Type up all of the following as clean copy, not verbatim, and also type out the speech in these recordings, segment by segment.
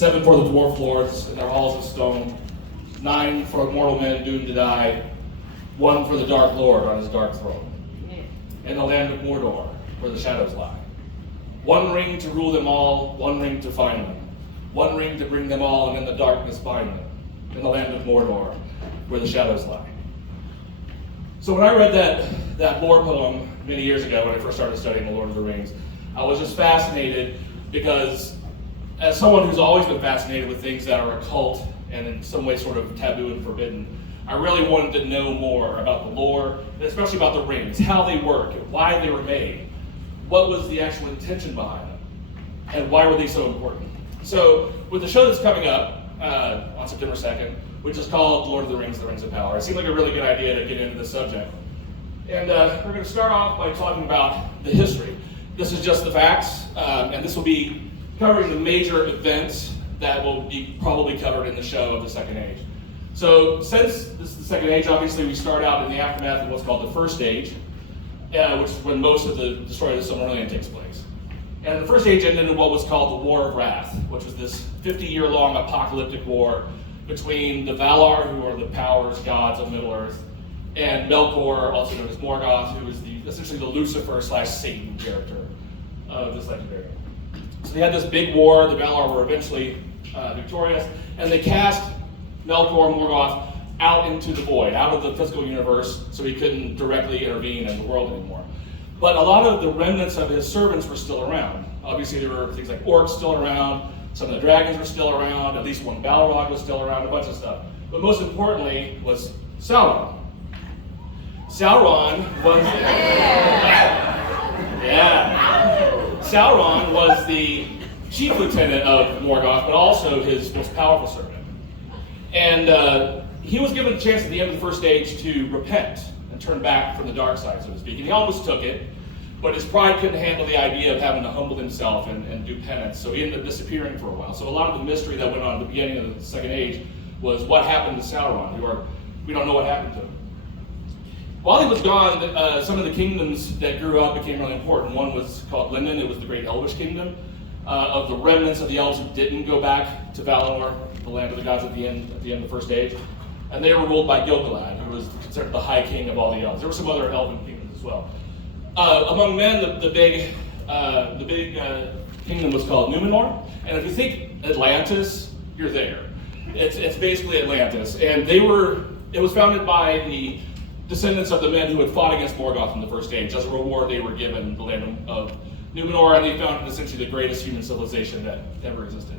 7 for the dwarf lords and their halls of stone, 9 for mortal men doomed to die, 1 for the Dark Lord on his dark throne, in the land of Mordor, where the shadows lie. 1 ring to rule them all, 1 ring to find them, 1 ring to bring them all, and in the darkness bind them, in the land of Mordor, where the shadows lie. So when I read that lore poem many years ago, when I first started studying The Lord of the Rings, I was just fascinated because, as someone who's always been fascinated with things that are occult and in some way sort of taboo and forbidden, I really wanted to know more about the lore, and especially about the rings, how they work, why they were made, what was the actual intention behind them, and why were they so important. So with the show that's coming up on September 2nd, which is called Lord of the Rings of Power, it seemed like a really good idea to get into this subject. And we're going to start off by talking about the history. This is just the facts, and this will be covering the major events that will be probably covered in the show of the Second Age. So since this is the Second Age, obviously we start out in the aftermath of what's called the First Age, which is when most of the story of the Silmarillion takes place. And the First Age ended in what was called the War of Wrath, which was this 50-year-long apocalyptic war between the Valar, who are the powers, gods of Middle-earth, and Melkor, also known as Morgoth, who is essentially the Lucifer/Satan character of this legendary. So they had this big war. The Valar were eventually victorious, and they cast Melkor and Morgoth out into the void, out of the physical universe, so he couldn't directly intervene in the world anymore. But a lot of the remnants of his servants were still around. Obviously, there were things like orcs still around, some of the dragons were still around, at least one Balrog was still around, a bunch of stuff. But most importantly was Sauron. Sauron was Sauron was the chief lieutenant of Morgoth, but also his most powerful servant. And he was given a chance at the end of the First Age to repent and turn back from the dark side, so to speak. And he almost took it, but his pride couldn't handle the idea of having to humble himself and do penance, so he ended up disappearing for a while. So a lot of the mystery that went on at the beginning of the Second Age was what happened to Sauron, we don't know what happened to him. While he was gone, some of the kingdoms that grew up became really important. One was called Lindon. It was the Great Elvish Kingdom, of the remnants of the elves who didn't go back to Valinor, the land of the gods at the end of the First Age. And they were ruled by Gil-galad, who was considered the high king of all the elves. There were some other elven kingdoms as well. Among men, the big kingdom was called Numenor. And if you think Atlantis, you're there. It's basically Atlantis. And it was founded by the descendants of the men who had fought against Morgoth in the First Age. As a reward, they were given the land of Numenor, and they founded essentially the greatest human civilization that ever existed.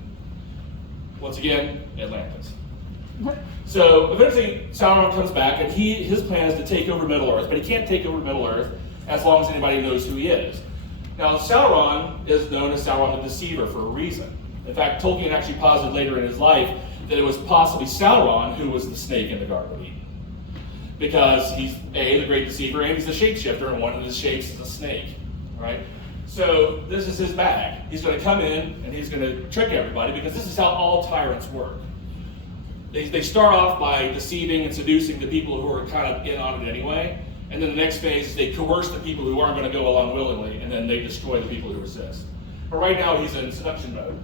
Once again, Atlantis. So eventually Sauron comes back, and his plan is to take over Middle-earth, but he can't take over Middle-earth as long as anybody knows who he is. Now Sauron is known as Sauron the Deceiver for a reason. In fact, Tolkien actually posited later in his life that it was possibly Sauron who was the snake in the Garden of Eden. Because he's the great deceiver, and he's the shapeshifter, and one of his shapes is a snake, right? So this is his bag. He's going to come in, and he's going to trick everybody, because this is how all tyrants work. They start off by deceiving and seducing the people who are kind of in on it anyway, and then the next phase is they coerce the people who aren't going to go along willingly, and then they destroy the people who resist. But right now he's in seduction mode.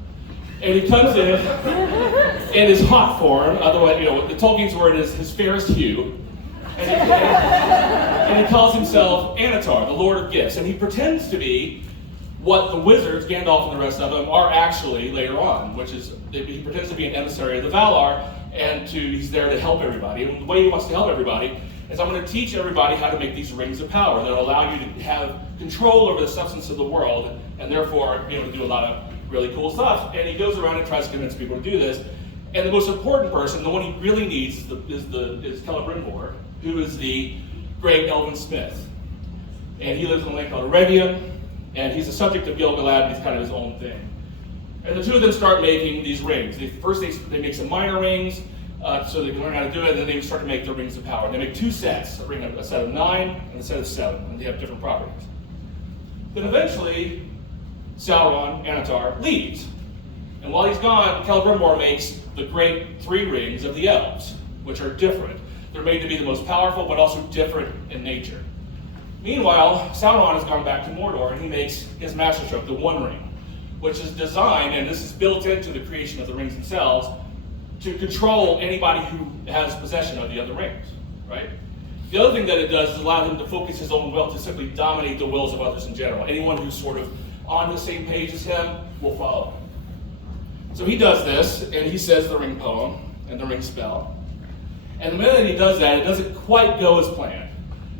And he comes in his hot form, otherwise, the Tolkien's word is his fairest hue, and he calls himself Anatar, the Lord of Gifts, and he pretends to be what the wizards, Gandalf and the rest of them, are actually later on, which is he pretends to be an emissary of the Valar, and he's there to help everybody. And the way he wants to help everybody is, I'm going to teach everybody how to make these rings of power that allow you to have control over the substance of the world, and therefore be able to do a lot of really cool stuff. And he goes around and tries to convince people to do this. And the most important person, the one he really needs, is Celebrimbor, who is the great elven smith. And he lives in a land called Eregion, and he's a subject of Gil-galad, and he's kind of his own thing. And the two of them start making these rings. First they make some minor rings, so they can learn how to do it, and then they start to make the rings of power. They make 2 sets, a set of 9 and a set of 7, and they have different properties. Then eventually, Sauron, Anatar, leaves. And while he's gone, Celebrimbor makes the great 3 rings of the elves, which are different. They're made to be the most powerful, but also different in nature. Meanwhile, Sauron has gone back to Mordor, and he makes his masterstroke, the One Ring, which is designed, and this is built into the creation of the rings themselves, to control anybody who has possession of the other rings, right? The other thing that it does is allow him to focus his own will to simply dominate the wills of others in general. Anyone who's sort of on the same page as him will follow him. So he does this, and he says the ring poem and the ring spell. And the minute he does that, it doesn't quite go as planned,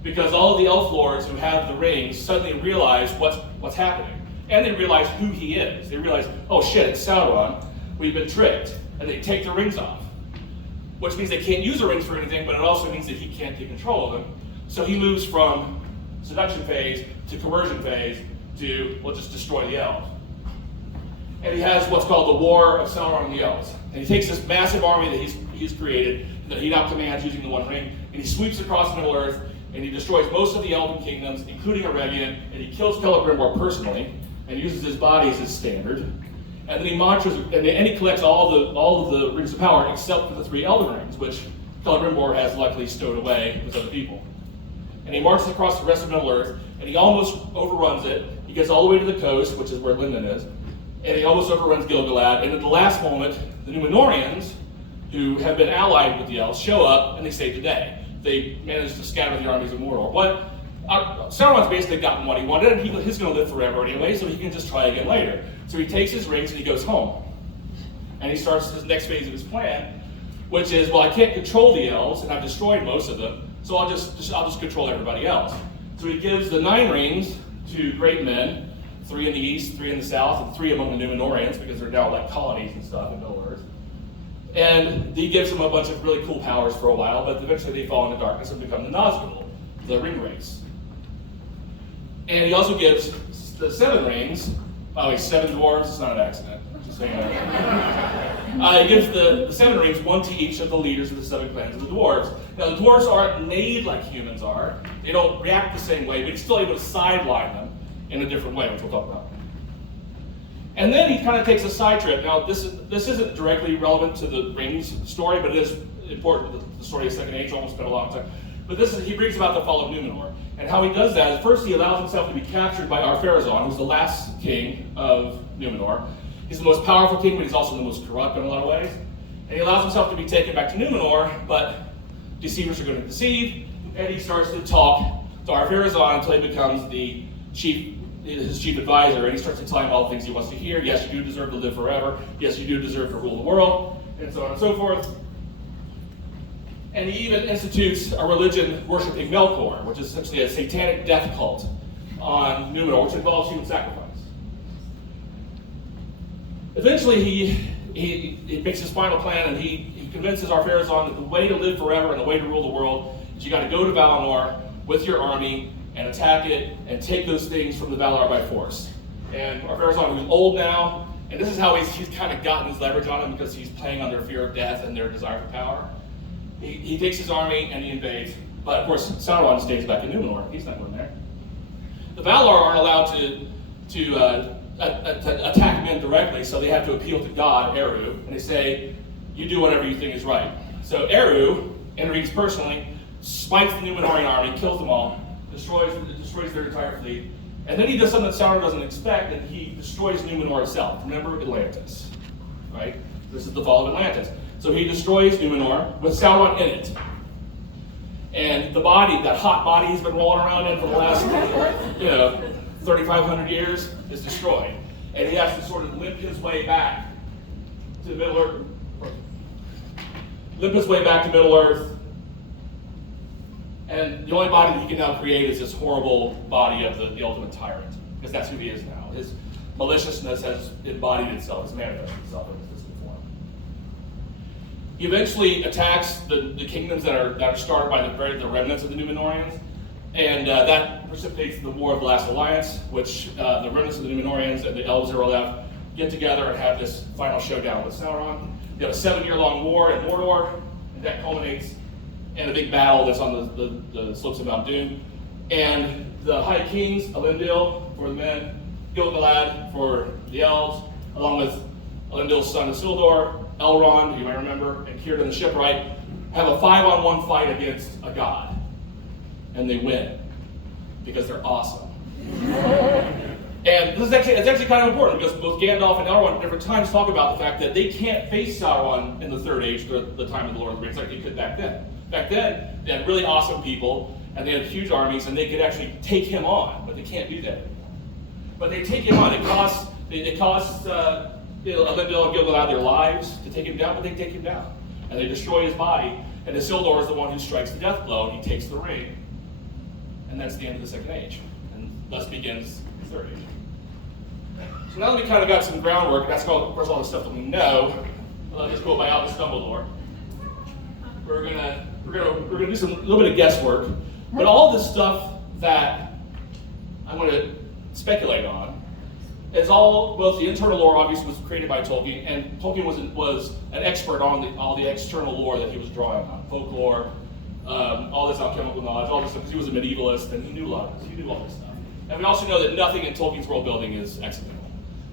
because all of the elf lords who have the rings suddenly realize what's happening. And they realize who he is. They realize, oh shit, it's Sauron. We've been tricked. And they take the rings off. Which means they can't use the rings for anything, but it also means that he can't take control of them. So he moves from seduction phase to coercion phase to, we'll just destroy the elves. And he has what's called the War of Sauron and the Elves. And he takes this massive army that he's created, that he now commands using the One Ring, and he sweeps across Middle-earth, and he destroys most of the Elven kingdoms, including Eregion, and he kills Celebrimbor personally, and uses his body as his standard. And then he marches, and he collects all of the rings of power except for the 3 Elven rings, which Celebrimbor has luckily stowed away with other people. And he marches across the rest of Middle-earth, and he almost overruns it. He gets all the way to the coast, which is where Lindon is, and he almost overruns Gil-galad. And at the last moment, the Númenóreans, who have been allied with the elves, show up, and they save the day. They manage to scatter the armies of Mordor. Sauron's basically gotten what he wanted, and he's going to live forever anyway, so he can just try again later. So he takes his rings and he goes home. And he starts his next phase of his plan, which is, well, I can't control the elves, and I've destroyed most of them, so I'll just control everybody else. So he gives the 9 rings to great men, 3 in the east, 3 in the south, and 3 among the Númenóreans, because they're now like colonies and stuff in Middle-earth. And he gives them a bunch of really cool powers for a while, but eventually they fall into darkness and become the Nazgul, the ring race. And he also gives the 7 rings, by the way, 7 dwarves, it's not an accident, just saying that. He gives the 7 rings, 1 to each of the leaders of the 7 clans of the dwarves. Now the dwarves aren't made like humans are, they don't react the same way, but he's still able to sideline them in a different way, which we'll talk about. And then he kind of takes a side trip. Now this isn't directly relevant to the rings story, but it is important to the story of Second Age, almost spent a lot of time. But he brings about the fall of Númenor. And how he does that is, first he allows himself to be captured by Ar-Pharazôn, who's the last king of Númenor. He's the most powerful king, but he's also the most corrupt in a lot of ways. And he allows himself to be taken back to Númenor, but deceivers are going to deceive, and he starts to talk to Ar-Pharazôn until he becomes his chief advisor, and he starts to tell him all the things he wants to hear. Yes, you do deserve to live forever. Yes, you do deserve to rule the world, and so on and so forth. And he even institutes a religion worshiping Melkor, which is essentially a satanic death cult on Númenor, which involves human sacrifice. Eventually, he makes his final plan, and he convinces Ar-Pharazôn that the way to live forever and the way to rule the world is you got to go to Valinor with your army and attack it and take those things from the Valar by force. And Ar-Pharazôn, who's old now, and this is how he's kind of gotten his leverage on him, because he's playing on their fear of death and their desire for power. He takes his army and he invades, but of course Sauron stays back in Númenor. He's not going there. The Valar aren't allowed to attack men directly, so they have to appeal to God, Eru, and they say, you do whatever you think is right. So Eru intervenes personally, smites the Númenorian army, kills them all, destroys their entire fleet, and then he does something that Sauron doesn't expect, and he destroys Númenor itself. Remember Atlantis, right? This is the fall of Atlantis. So he destroys Númenor with Sauron in it. And the body, that hot body he's been rolling around in for the last, 3,500 years, is destroyed. And he has to sort of limp his way back to Middle-earth. And the only body that he can now create is this horrible body of the ultimate tyrant, because that's who he is now. His maliciousness has embodied itself, has manifested itself in this form. He eventually attacks the kingdoms that are started by the remnants of the Númenóreans, and that precipitates the War of the Last Alliance, which the remnants of the Númenóreans and the elves that are left get together and have this final showdown with Sauron. They have a 7-year-long war in Mordor, and that culminates in a big battle that's on the slopes of Mount Doom. And the High Kings, Elendil for the men, Gil-galad for the elves, along with Elendil's son Isildur, Elrond, who you might remember, and Círdan the Shipwright, have a 5-on-1 fight against a god. And they win, because they're awesome. And it's actually kind of important because both Gandalf and Elrond at different times talk about the fact that they can't face Sauron in the Third Age, the time of the Lord of the Rings, like they could back then. Back then, they had really awesome people, and they had huge armies, and they could actually take him on, but they can't do that anymore. But they take him on. It costs Elendil and Gil-galad their lives to take him down, but they take him down. And they destroy his body, and Isildur is the one who strikes the death blow, and he takes the ring. And that's the end of the Second Age. And thus begins the Third Age. So now that we kind of got some groundwork, and that's called, of course, all the stuff that we know. Let's just go by Albus Dumbledore. We're gonna do a little bit of guesswork, but all this stuff that I'm going to speculate on is all both the internal lore, obviously, was created by Tolkien, and Tolkien was an expert on all the external lore that he was drawing on, folklore, all this alchemical knowledge, all this stuff, because he was a medievalist and he knew a lot of this. He knew all this stuff. And we also know that nothing in Tolkien's world building is accidental.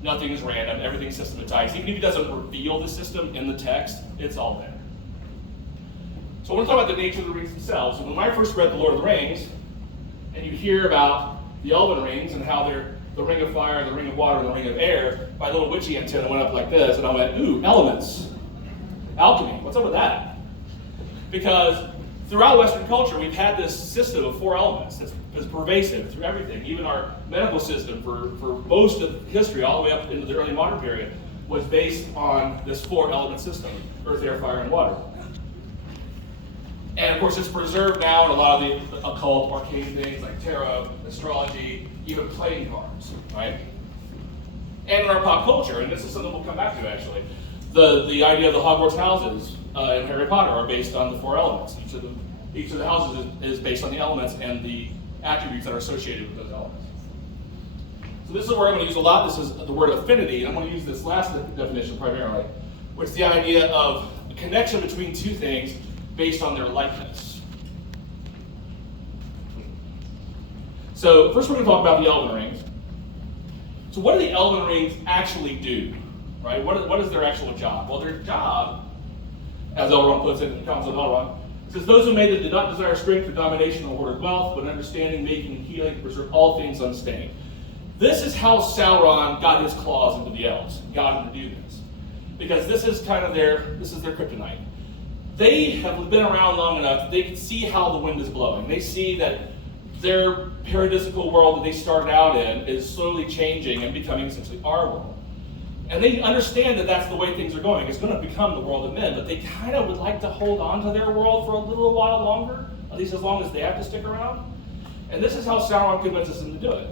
Nothing is random. Everything's systematized. Even if he doesn't reveal the system in the text, it's all there. So I want to talk about the nature of the rings themselves. And when I first read The Lord of the Rings, and you hear about the Elven rings and how they're the ring of fire, the ring of water, and the ring of air, my little witchy antenna went up like this, and I went, ooh, elements. Alchemy. What's up with that? Because throughout Western culture, we've had this system of 4 elements that's pervasive through everything. Even our medical system for most of history, all the way up into the early modern period, was based on this 4-element system: earth, air, fire, and water. And of course, it's preserved now in a lot of the occult, arcane things like tarot, astrology, even playing cards, right? And in our pop culture, and this is something we'll come back to actually, the idea of the Hogwarts houses in Harry Potter are based on the 4 elements. Each of the houses is based on the elements and the attributes that are associated with those elements. So this is where I'm going to use a lot. This is the word affinity, and I'm going to use this last definition primarily, which is the idea of a connection between 2 things based on their likeness. So first we're going to talk about the Elven rings. So what do the Elven rings actually do? Right? What is their actual job? Well, their job, as Elrond puts it in the Council of Elrond, says, those who made it did not desire strength or domination or hoarded wealth, but understanding, making, and healing to preserve all things unstained. This is how Sauron got his claws into the elves, got them to do this. Because this is kind of their kryptonite. They have been around long enough that they can see how the wind is blowing. They see that their paradisical world that they started out in is slowly changing and becoming essentially our world. And they understand that that's the way things are going. It's going to become the world of men, but they kind of would like to hold on to their world for a little while longer, at least as long as they have to stick around. And this is how Sauron convinces them to do it.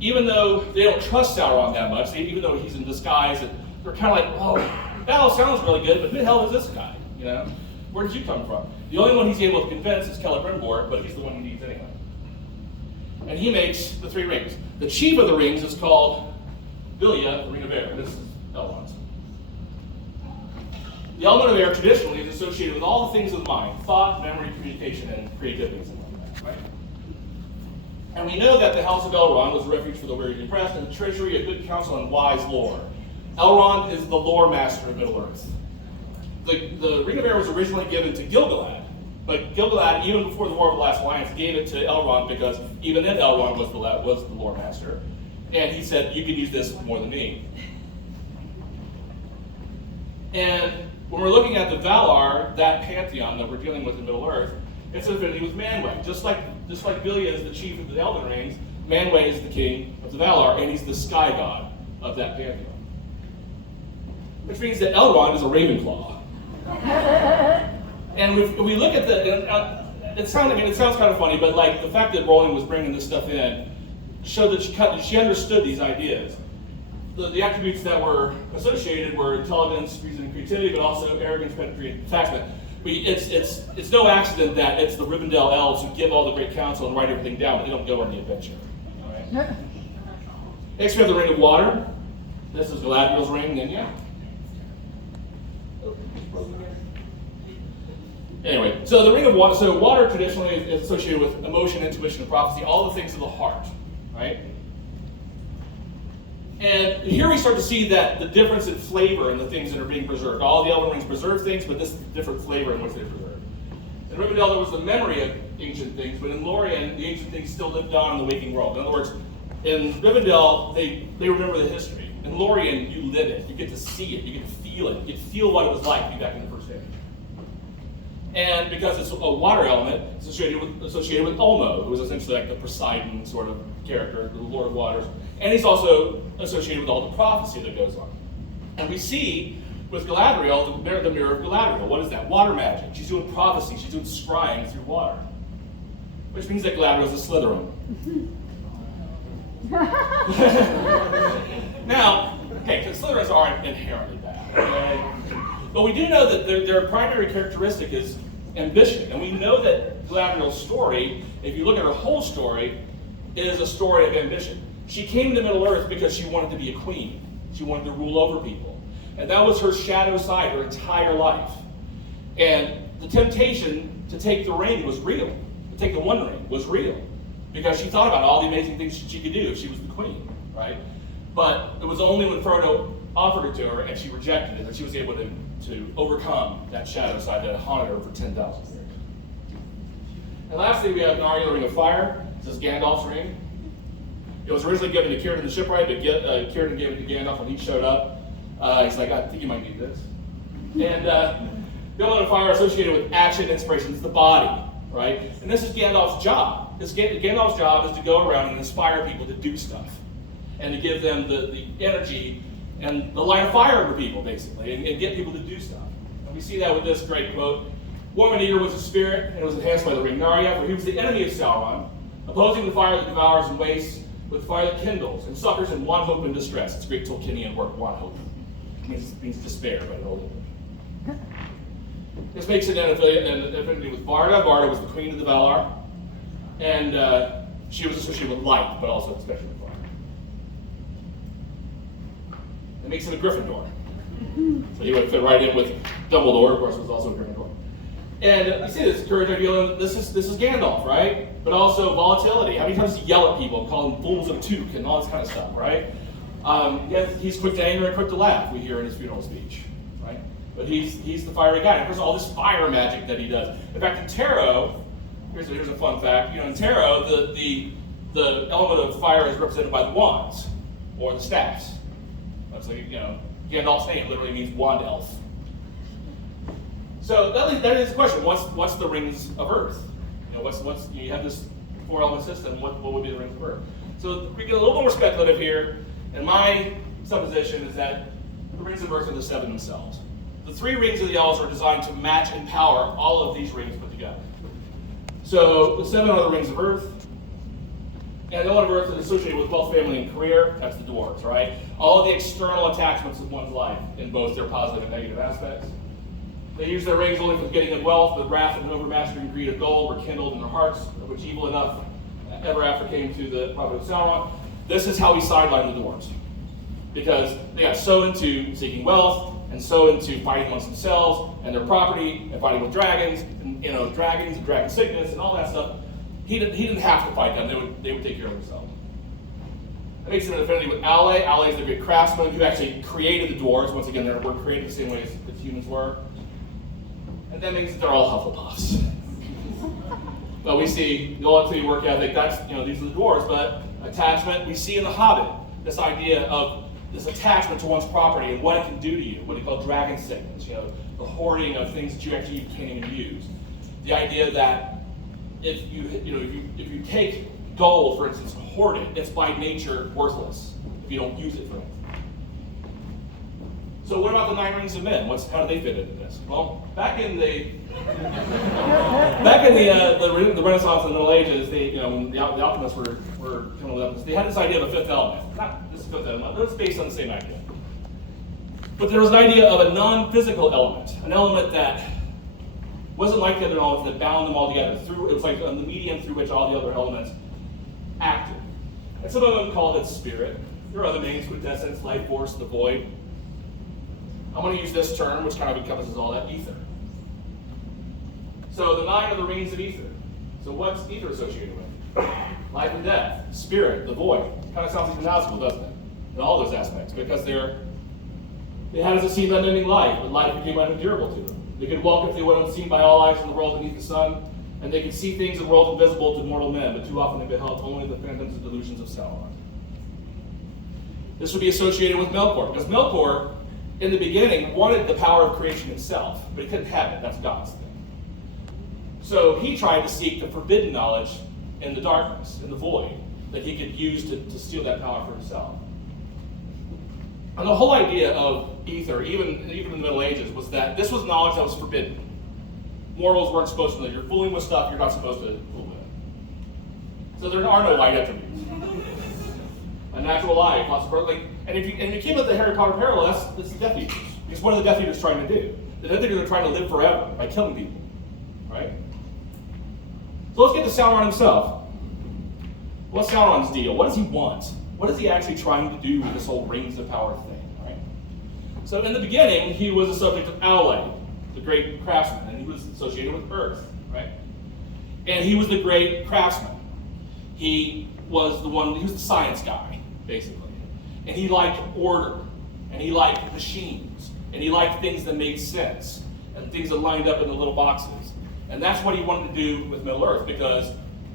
Even though they don't trust Sauron that much, even though he's in disguise, and they're kind of like, oh, that all sounds really good, but who the hell is this guy? You know, where did you come from? The only one he's able to convince is Celebrimbor, but he's the one he needs anyway. And he makes the 3 rings. The chief of the rings is called Vilya, the ring of air. This is Elrond's. The element of air traditionally is associated with all the things of the mind: thought, memory, communication, and creativity. Right? And we know that the House of Elrond was a refuge for the weary and depressed, and a treasury of good counsel and wise lore. Elrond is the lore master of Middle-earth. The Ring of Air was originally given to Gil-galad, but Gil-galad, even before the War of the Last Alliance, gave it to Elrond because even then Elrond was the lore master. And he said, you can use this more than me. And when we're looking at the Valar, that pantheon that we're dealing with in Middle-earth, it's an affinity with Manwë. Just like Vilya is the chief of the Elven Rings, Manwë is the king of the Valar, and he's the sky god of that pantheon. Which means that Elrond is a Ravenclaw. And if we look at it sounds kind of funny, but like the fact that Rowling was bringing this stuff in showed that she understood these ideas. The attributes that were associated were intelligence, reason, and creativity, but also arrogance, pedantry, and attachment. It's no accident that it's the Rivendell elves who give all the great counsel and write everything down, but they don't go on the adventure. All right? Next, we have the Ring of Water. This is Galadriel's ring, Ninya. Anyway, so the Ring of Water. So water traditionally is associated with emotion, intuition, and prophecy, all the things of the heart, right? And here we start to see that the difference in flavor in the things that are being preserved. All the Elven Rings preserve things, but this is the different flavor in which they're preserved. In Rivendell, there was the memory of ancient things, but in Lorien, the ancient things still lived on in the waking world. In other words, In Rivendell, they remember the history. In Lorien, you live it. You get to see it. You get to feel it. You get to feel what it was like to be back in the first age. And because it's a water element, it's associated with Ulmo, who is essentially like the Poseidon sort of character, the Lord of Waters. And he's also associated with all the prophecy that goes on. And we see with Galadriel, the mirror of Galadriel. What is that? Water magic. She's doing prophecy. She's doing scrying through water. Which means that Galadriel is a Slytherin. Now, okay, because Slytherins aren't inherently bad. Okay? But we do know that their primary characteristic is ambition. And we know that Galadriel's story, if you look at her whole story, is a story of ambition. She came to Middle-earth because she wanted to be a queen. She wanted to rule over people. And that was her shadow side her entire life. And the temptation to take the ring was real. To take the One Ring was real. Because she thought about all the amazing things she could do if she was the queen, right? But it was only when Frodo offered it to her and she rejected it that she was able to overcome that shadow side that haunted her for 10,000 years. And lastly, we have Narya, the Ring of Fire. This is Gandalf's ring. It was originally given to Círdan the Shipwright, but Círdan gave it to Gandalf when he showed up. He's like, I think you might need this. And the element of fire associated with action, inspiration, is the body, right? And this is Gandalf's job. Gandalf's job is to go around and inspire people to do stuff, and to give them the energy and the light of fire over people, basically, and get people to do stuff. And we see that with this great quote: Boromir was a spirit, and was enhanced by the ring Narya, for he was the enemy of Sauron, opposing the fire that devours and wastes, with fire that kindles and suffers in one hope and distress. It's a great Tolkienian word, one hope. It means despair, but in Old English. This makes it an affinity with Varda. Varda was the queen of the Valar, and she was associated with light, but also especially with fire. It makes it a Gryffindor. So he would fit right in with Dumbledore, of course, was also a Gryffindor. And you see this courage ideal, this is Gandalf, right? But also volatility. How many times does he yell at people and call them fools of Took and all this kind of stuff, right? He's quick to anger and quick to laugh, we hear in his funeral speech, right? But he's the fiery guy. And of course, all this fire magic that he does. In fact, in tarot, here's a fun fact. In tarot, the element of fire is represented by the wands or the staffs. So Gandalf's name literally means wand elf. So that is the question. What's the rings of Earth? You have this 4-element system. What would be the rings of Earth? So we get a little more speculative here. And my supposition is that the rings of Earth are the 7 themselves. The 3 rings of the elves are designed to match and power all of these rings put together. So the 7 are the rings of Earth. And the element of Earth is associated with wealth, family, and career. That's the dwarves, right? All of the external attachments of one's life in both their positive and negative aspects. They use their rings only for getting in wealth, but wrath and overmastering greed of gold were kindled in their hearts, of which evil enough ever after came to the prophet of Sauron. This is how we sideline the dwarves. Because they got so into seeking wealth, and so into fighting amongst themselves and their property, and fighting with dragons, and dragons and dragon sickness and all that stuff. He didn't have to fight them. They would take care of themselves. That makes it an affinity with Ale. Ale is the great craftsman who actually created the dwarves. Once again, they were created the same way as humans were. And that means that they're all Hufflepuffs. Well, we see the loyalty, work ethic. That's these are the dwarves. But attachment, we see in the Hobbit this idea of this attachment to one's property and what it can do to you. What they call dragon sickness. The hoarding of things that you actually can't even use. The idea that if you take gold, for instance, and hoard it, it's by nature worthless if you don't use it for anything. So what about the 9 rings of men? How do they fit into this? Well, back in the Renaissance and the Middle Ages, when the alchemists were coming up with this, they had this idea of a 5th element. Not this 5th element, but it's based on the same idea. But there was an idea of a non-physical element, an element that wasn't like the other elements that bound them all together. It was like the medium through which all the other elements acted. And some of them called it spirit. There are other names: quintessence, life force, the void. I'm going to use this term, which kind of encompasses all that: ether. So the 9 are the rings of ether. So what's ether associated with? Life and death, spirit, the void. Kind of sounds economical, doesn't it? In all those aspects, because they had as a seem unending life, but life became unendurable to them. They could walk if they were unseen by all eyes in the world beneath the sun, and they could see things in the world invisible to mortal men, but too often they beheld only the phantoms and delusions of Sauron. This would be associated with Melkor, because Melkor, in the beginning, wanted the power of creation himself, but he couldn't have it. That's God's thing. So he tried to seek the forbidden knowledge in the darkness, in the void, that he could use to steal that power for himself. And the whole idea of ether, even in the Middle Ages, was that this was knowledge that was forbidden. Mortals weren't supposed to know. You're fooling with stuff you're not supposed to fool with. So there are no light attributes. A natural life, lots of birth. And if you keep up the Harry Potter parallel, that's the Death Eaters. It's what are the Death Eaters trying to do? The Death Eaters are trying to live forever by killing people. Right? So let's get to Sauron himself. What's Sauron's deal? What does he want? What is he actually trying to do with this whole rings of power thing? Right? So in the beginning, he was a subject of Aule, the great craftsman, and he was associated with Earth. Right? And he was the great craftsman. He was the science guy, basically. And he liked order, and he liked machines, and he liked things that made sense, and things that lined up in the little boxes. And that's what he wanted to do with Middle Earth, because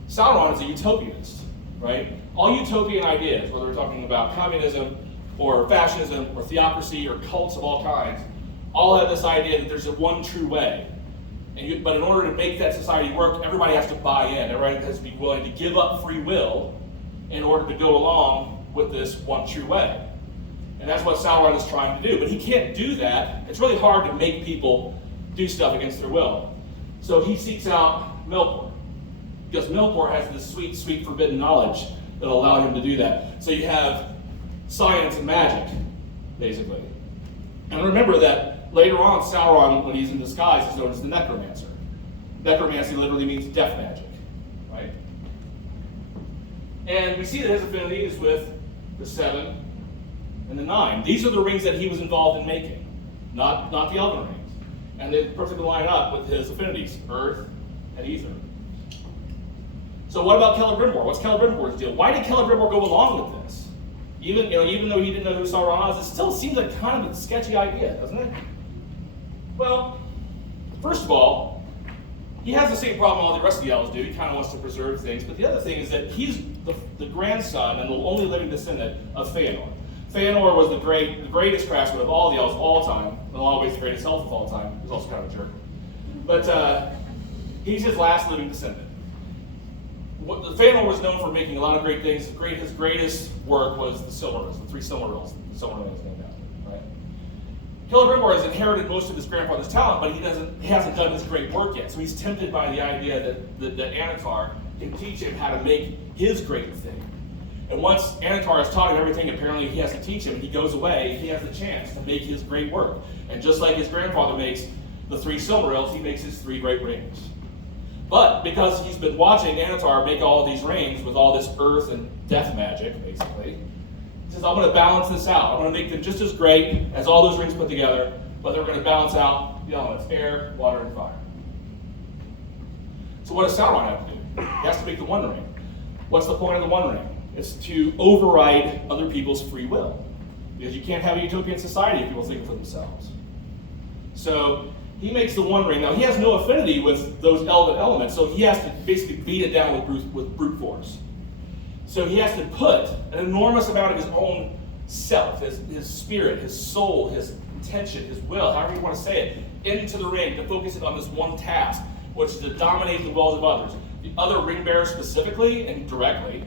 Sauron is a utopianist, right? All utopian ideas, whether we're talking about communism, or fascism, or theocracy, or cults of all kinds, all have this idea that there's a one true way. But in order to make that society work, everybody has to buy in. Everybody has to be willing to give up free will in order to go along with this one true way. And that's what Sauron is trying to do. But he can't do that. It's really hard to make people do stuff against their will. So he seeks out Melkor, because Melkor has this sweet, sweet forbidden knowledge that will allow him to do that. So you have science and magic, basically. And remember that later on, Sauron, when he's in disguise, is known as the Necromancer. Necromancy literally means death magic, right? And we see that his affinity is with the 7 and the 9. These are the rings that he was involved in making, not the Elven rings. And they perfectly line up with his affinities, earth and ether. So what about Celebrimor? What's Celebrimor's deal? Why did Celebrimor go along with this? Even though he didn't know who Sauron was, it still seems like kind of a sketchy idea, doesn't it? Well, first of all, he has the same problem all the rest of the elves do. He kind of wants to preserve things. But the other thing is that he's the grandson and the only living descendant of Feanor. Feanor was the greatest craftsman of all the elves of all time. In a lot of ways, the greatest elf of all time. He was also kind of a jerk. But he's his last living descendant. Feanor was known for making a lot of great things. His greatest work was the Silmarils, the 3 Silmarils. The Silmarils is named after, right? Celebrimor has inherited most of his grandfather's talent, but he hasn't done his great work yet. So he's tempted by the idea that Anantar can teach him how to make his great thing. And once Anantar has taught him everything apparently he has to teach him, and he goes away, he has the chance to make his great work. And just like his grandfather makes the 3 Silmarils, he makes his 3 great rings. But because he's been watching Anantar make all of these rings with all this earth and death magic, basically, he says, I'm going to balance this out. I'm going to make them just as great as all those rings put together, but they're going to balance out the elements, air, water, and fire. So what does Sauron have to do? He has to make the One Ring. What's the point of the One Ring? It's to override other people's free will. Because you can't have a utopian society if people think for themselves. So he makes the One Ring. Now, he has no affinity with those elven elements, so he has to basically beat it down with brute force. So he has to put an enormous amount of his own self, his spirit, his soul, his intention, his will, however you want to say it, into the ring to focus it on this one task, which is to dominate the wills of others. The other ring bearers specifically and directly,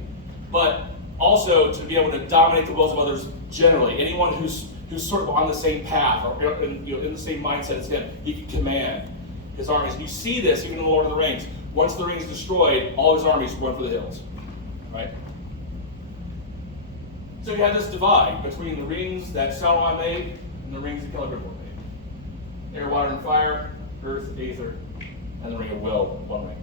but also to be able to dominate the wills of others generally. Anyone who's sort of on the same path or in the same mindset as him, he can command his armies. And you see this even in the Lord of the Rings. Once the ring is destroyed, all his armies run for the hills, right? So you have this divide between the rings that Sauron made and the rings that Celebrimor made. Air, water, and fire, earth, ether, and the ring of will, One Ring.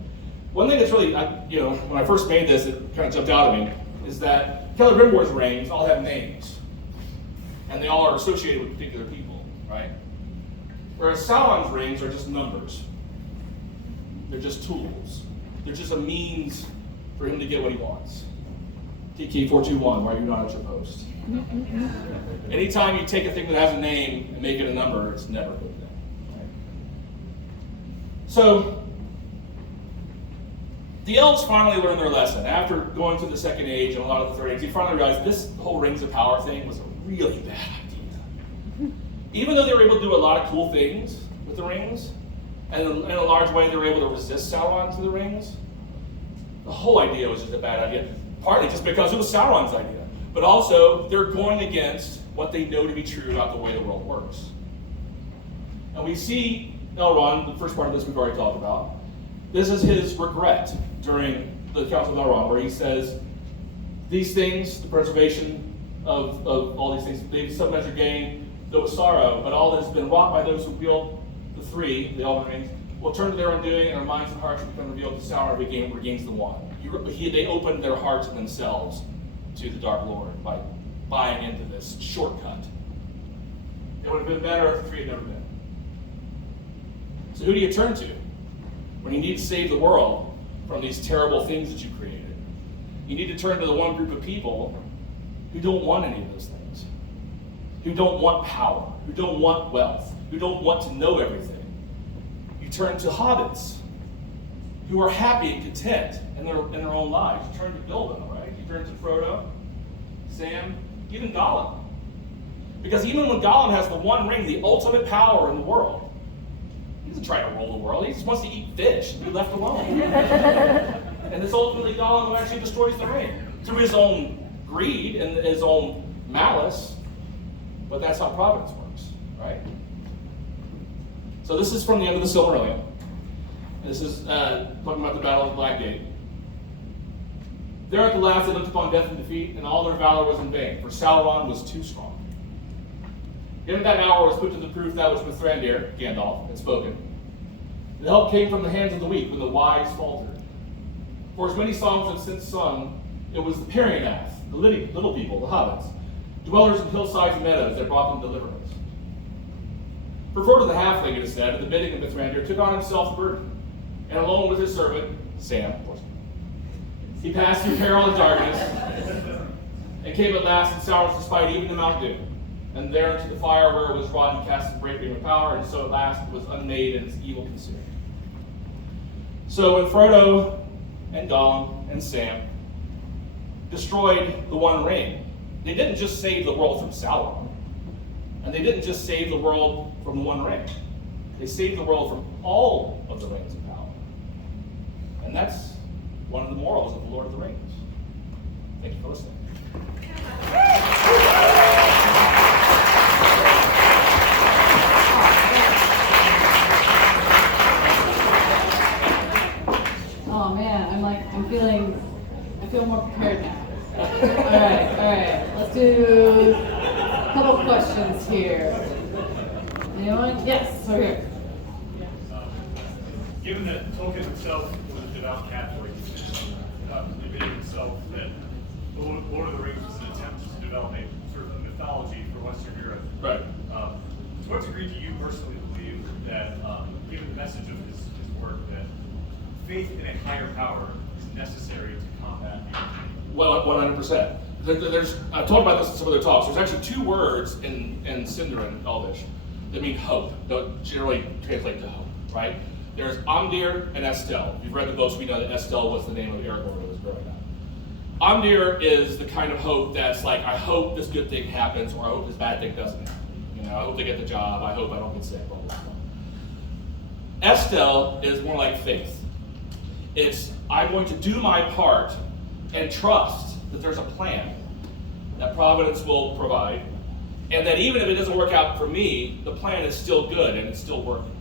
One thing that's really, when I first made this, it kind of jumped out at me, is that Celebrimor's rings all have names. And they all are associated with particular people, right? Whereas Sauron's rings are just numbers. They're just tools. They're just a means for him to get what he wants. TK 421, why are you not at your post? Anytime you take a thing that has a name and make it a number, it's never a good thing. Right? So, the elves finally learned their lesson. After going through the Second Age and a lot of the Third Age, they finally realized this whole Rings of Power thing was a really bad idea. Even though they were able to do a lot of cool things with the rings, and in a large way they were able to resist Sauron through the rings, the whole idea was just a bad idea. Partly just because it was Sauron's idea, but also they're going against what they know to be true about the way the world works. And we see Elrond, the first part of this we've already talked about. This is his regret during the Council of Elrond, where he says, these things, the preservation of all these things, they some measure gain, though with sorrow, but all that has been wrought by those who wield the three, the Elven rings, will turn to their undoing, and our minds and hearts will become revealed to Sauron regains the one. They opened their hearts and themselves to the Dark Lord by buying into this shortcut. It would have been better if the three had never been. So who do you turn to when you need to save the world from these terrible things that you created? You need to turn to the one group of people who don't want any of those things, who don't want power, who don't want wealth, who don't want to know everything. You turn to hobbits who are happy and content in their own lives. You turn to Bilbo, right? You turn to Frodo, Sam, even Gollum. Because even when Gollum has the one ring, the ultimate power in the world, he doesn't try to rule the world. He just wants to eat fish and be left alone. And it's ultimately Gollum who actually destroys the ring through his own greed and his own malice. But that's how providence works, right? So this is from the end of the Silmarillion. This is talking about the Battle of Blackgate. There at the last they looked upon death and defeat, and all their valor was in vain, for Sauron was too strong. Yet at that hour was put to the proof that which Mithrandir, Gandalf, had spoken. And the help came from the hands of the weak when the wise faltered. For as many songs have since sung, it was the Perianath, the little people, the hobbits, dwellers in hillsides and meadows, that brought them deliverance. For Frodo the halfling, it is said, at the bidding of Mithrandir, took on himself the burden, and alone with his servant, Sam, of course, he passed through peril and darkness, and came at last in Sauron's despite even to Mount Doom. And there into the fire where it was wrought, he cast his great beam of power, and so at last it was unmade and its evil consumed. So when Frodo and Gollum and Sam destroyed the One Ring, they didn't just save the world from Sauron, and they didn't just save the world from the One Ring. They saved the world from all of the rings of power. And that's one of the morals of the Lord of the Rings. Thank you for listening. Oh man, I feel more prepared now. All right. Let's do a couple questions here. Anyone? Yes, we're here. Given that Tolkien himself was a devout Catholic, admitted himself that the Lord of the Rings was an attempt to develop a sort of mythology for Western Europe. Right. To what degree do you personally believe that, given the message of his work, that faith in a higher power is necessary to combat the Well, 100%. I've talked about this in some other talks. There's actually two words in Sindarin Elvish that mean hope. Don't generally translate to hope, right? There's Amdir and Estel. If you've read the books, we know that Estel was the name of Aragorn who was growing up. Amdir is the kind of hope that's like, I hope this good thing happens, or I hope this bad thing doesn't happen. I hope they get the job. I hope I don't get sick. Blah, blah, blah. Estel is more like faith. It's, I'm going to do my part and trust that there's a plan that Providence will provide, and that even if it doesn't work out for me, the plan is still good and it's still working.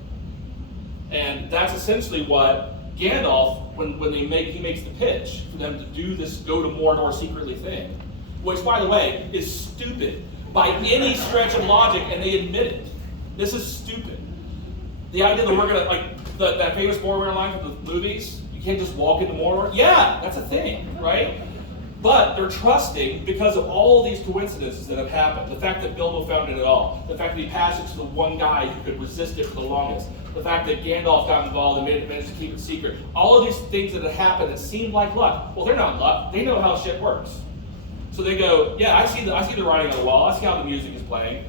And that's essentially what Gandalf, when he makes the pitch for them to do this go to Mordor secretly thing, which, by the way, is stupid by any stretch of logic, and they admit it. This is stupid. The idea that we're gonna, like, that famous Boromir line from the movies, you can't just walk into Mordor. Yeah, that's a thing, right? But they're trusting because of all these coincidences that have happened. The fact that Bilbo found it at all. The fact that he passed it to the one guy who could resist it for the longest. The fact that Gandalf got involved and managed to keep it secret. All of these things that have happened that seemed like luck. Well, they're not luck. They know how shit works. So they go, yeah, I see the writing on the wall. I see how the music is playing.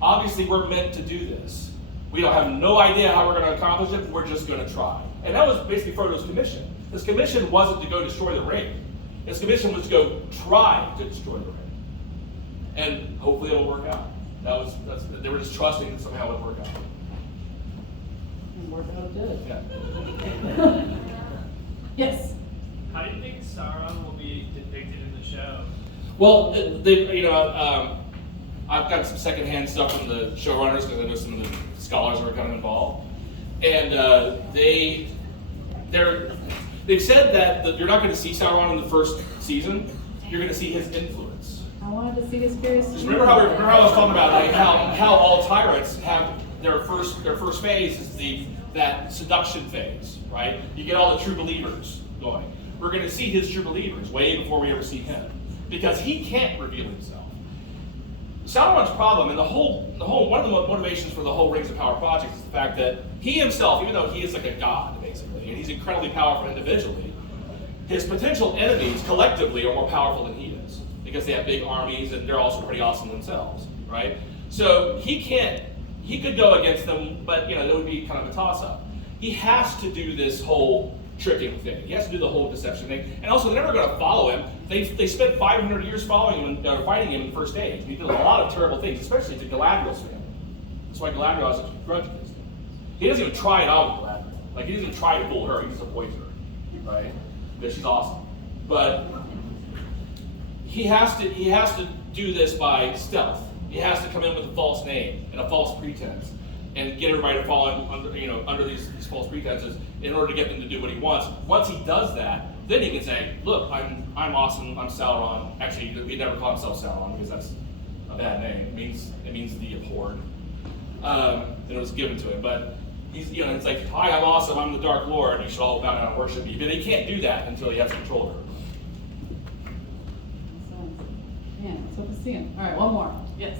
Obviously, we're meant to do this. We don't have no idea how we're going to accomplish it, but we're just going to try. And that was basically Frodo's commission. His commission wasn't to go destroy the ring. His commission was to go try to destroy the ring. and hopefully it'll work out. They were just trusting that somehow it would work out. And work out it did. Yeah. Yes. How do you think Sauron will be depicted in the show? Well, I've got some secondhand stuff from the showrunners because I know some of the scholars that are kind of involved, and they've said that you're not going to see Sauron in the first season. You're going to see his influence. I wanted to see his face. Just remember how I was talking about like how all tyrants have their first phase is that seduction phase, right? You get all the true believers going. We're going to see his true believers way before we ever see him, because he can't reveal himself. Sauron's problem, and one of the motivations for the whole Rings of Power project is the fact that he himself, even though he is like a god basically, and he's incredibly powerful individually, his potential enemies collectively are more powerful than he is, because they have big armies and they're also pretty awesome themselves, right? So he could go against them, but it would be kind of a toss-up. He has to do this whole tricking thing. He has to do the whole deception thing. And also, they're never going to follow him. They spent 500 years following him and fighting him in the first age. He did a lot of terrible things, especially to Galadriel's family. That's why Galadriel has such a grudge against him. He doesn't even try it out with Galadriel. Like, he doesn't even try to fool her. He just avoids her, right? Because she's awesome. But he has to do this by stealth. He has to come in with a false name and a false pretense, and get everybody to fall under these false pretenses in order to get them to do what he wants. Once he does that, then he can say, "Look, I'm awesome. I'm Sauron." Actually, he never called himself Sauron because that's a bad name. It means the abhorred, and it was given to him. But he's it's like, "Hi, I'm awesome. I'm the Dark Lord. You should all bow down and worship me." But he can't do that until he has control of her. Yeah, let's hope to see him. All right, one more. Yes.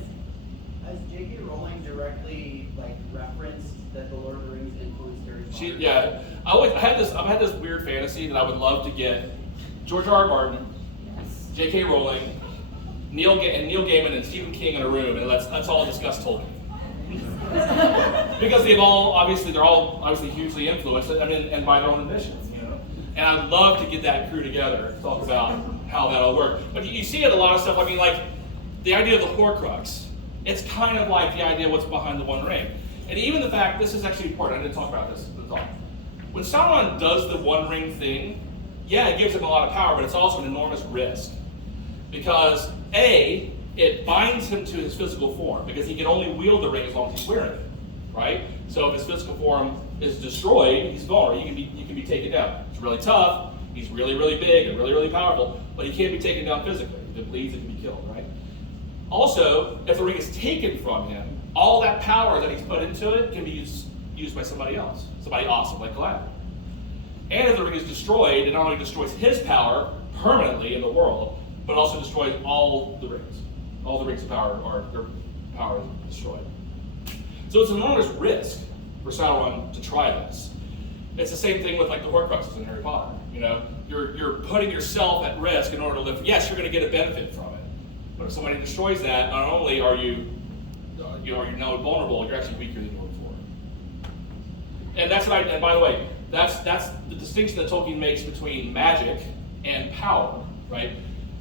Has J.K. Rowling directly referenced that the Lord of the Rings influenced Harry Potter? Yeah. I've had this weird fantasy that I would love to get George R. R. Martin, Yes. J.K. Rowling, Neil Gaiman, and Stephen King in a room, and let's all discuss Tolkien. Because they're all obviously hugely influenced, and by their own admissions, And I'd love to get that crew together to talk about how that'll work. But you see it a lot of stuff. Like the idea of the Horcrux. It's kind of like the idea of what's behind the One Ring. And even the fact, this is actually important, I didn't talk about this at the talk. When Sauron does the One Ring thing, yeah, it gives him a lot of power, but it's also an enormous risk. Because A, it binds him to his physical form, because he can only wield the ring as long as he's wearing it, right? So if his physical form is destroyed, he's vulnerable, he can be taken down. He's really tough, he's really, really big and really, really powerful, but he can't be taken down physically. If it bleeds, it can be killed, right? Also, if the ring is taken from him, all that power that he's put into it can be used by somebody else, somebody awesome, like Galadriel. And if the ring is destroyed, it not only destroys his power permanently in the world, but also destroys all the rings. All the rings of power their power is destroyed. So it's an enormous risk for Sauron to try this. It's the same thing with like the Horcruxes in Harry Potter. You're putting yourself at risk in order to live. Yes, you're going to get a benefit from it. But if somebody destroys that, not only are you're now vulnerable, you're actually weaker than you were before. And and by the way, that's the distinction that Tolkien makes between magic and power, right?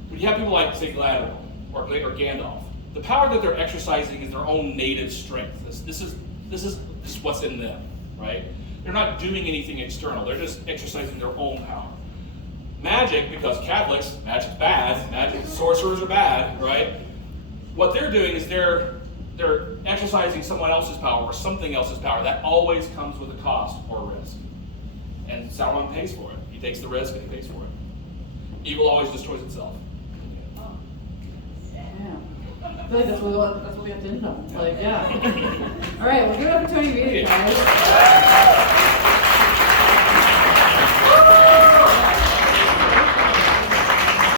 When you have people like, say, Galadriel or Gandalf, the power that they're exercising is their own native strength. This is what's in them, right? They're not doing anything external. They're just exercising their own power. Magic, because Catholics, magic's bad, sorcerers are bad, right? What they're doing is they're exercising someone else's power or something else's power. That always comes with a cost or a risk. And Sauron pays for it. He takes the risk and he pays for it. Evil always destroys itself. Yeah. I feel like that's what we have to end on. Like, yeah. All right, well, give it up for Tony Meade, guys.